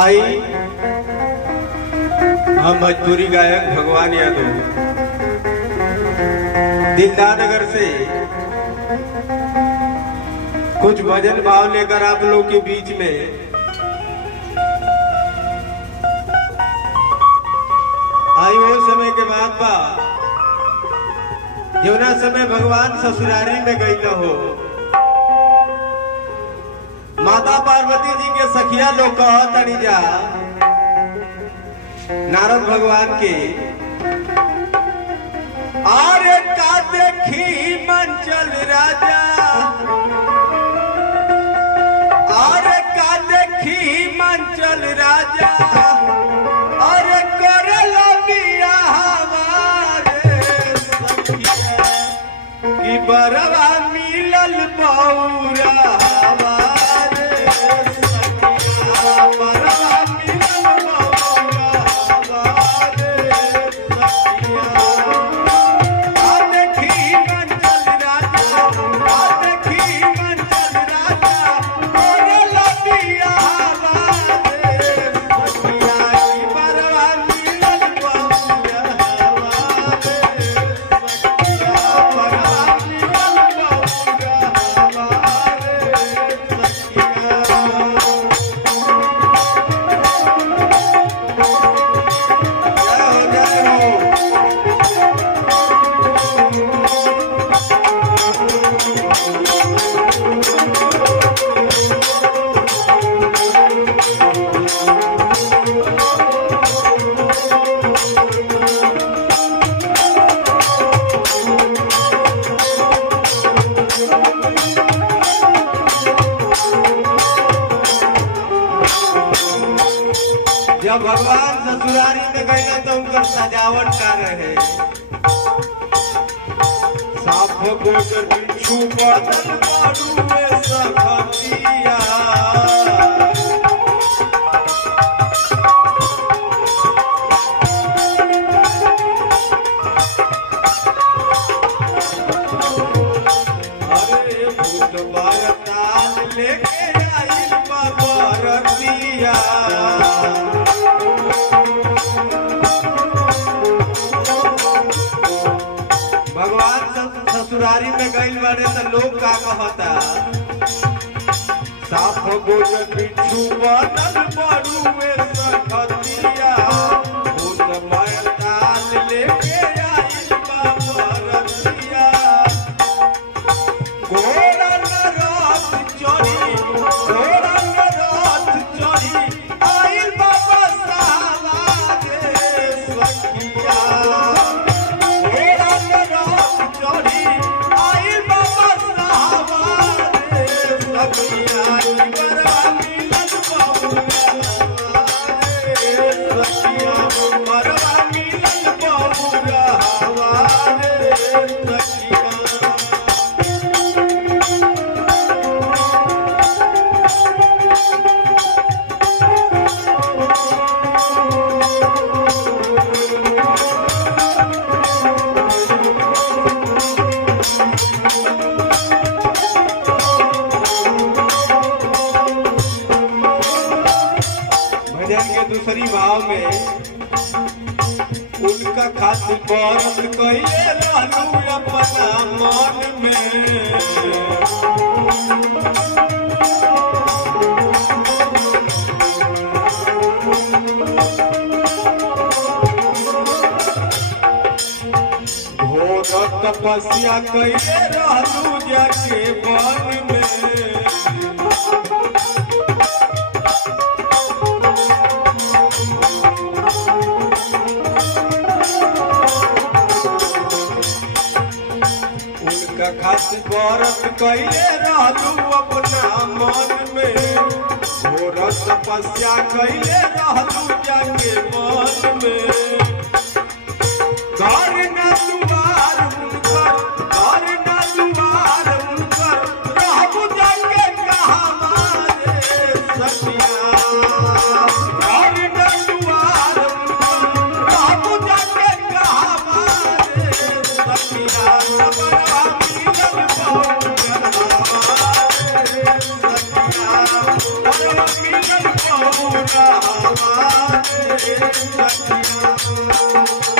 आई हम भोजपुरी गायक भगवान यादव दिलदार नगर से कुछ भजन भाव लेकर आप लोग के बीच में आई। वो समय के बाद बा जौना समय भगवान ससुरारी में गई न हो, माता पार्वती जी के सखिया लोग कहतनी जा नारद भगवान के, अरे का देखी मंचल राजा, अरे का देखी मंचल राजा, अरे करला बियाह हमारे सखिया की बरवा मिलल बौरा जब भगवान ससुरारी में गए तो उनका सजावट कर रहे साफ गोकर बिच्छू बदल बाड़ूए सखतिया, अरे भूत बारताल लेके आइल बरतिया, ससुरारी में गई बारे तो लोग का कहता साफ गोज बिच्छू बदल बड़ुए सखतिया, भूत मायताल लेके आइल बरतिया, घोड़ा न रथ चढ़ी, घोड़ा न रथ चढ़ी आइल बाबा साहब रे सखिया, घोड़ा न रथ चढ़ी आइल बाबा साहब रे सखिया, बरवा मिलल बबुआ रे सखिया, बरवा मिलल बबुआ रे सखिया। भजन के दूसरी भाव में उनका खातिर बंद कइले रहलू अपना मन में, घोर तपस्या कइले रहलू जाके वन में, खातिर व्रत कइले रहलू अपना मन में, घोर तपस्या कइले रहलू जाके मन में, घर न दुआर उनकर, घर न दुआर उनकर, रहबू जाके कहाँ रे सखिया, घर न दुआर उनकर, रहबू जाके कहाँ रे सखिया, बरवा मिलल बौरा रे सखिया, बरवा मिलल बौरा पूरा हमारे सखिया।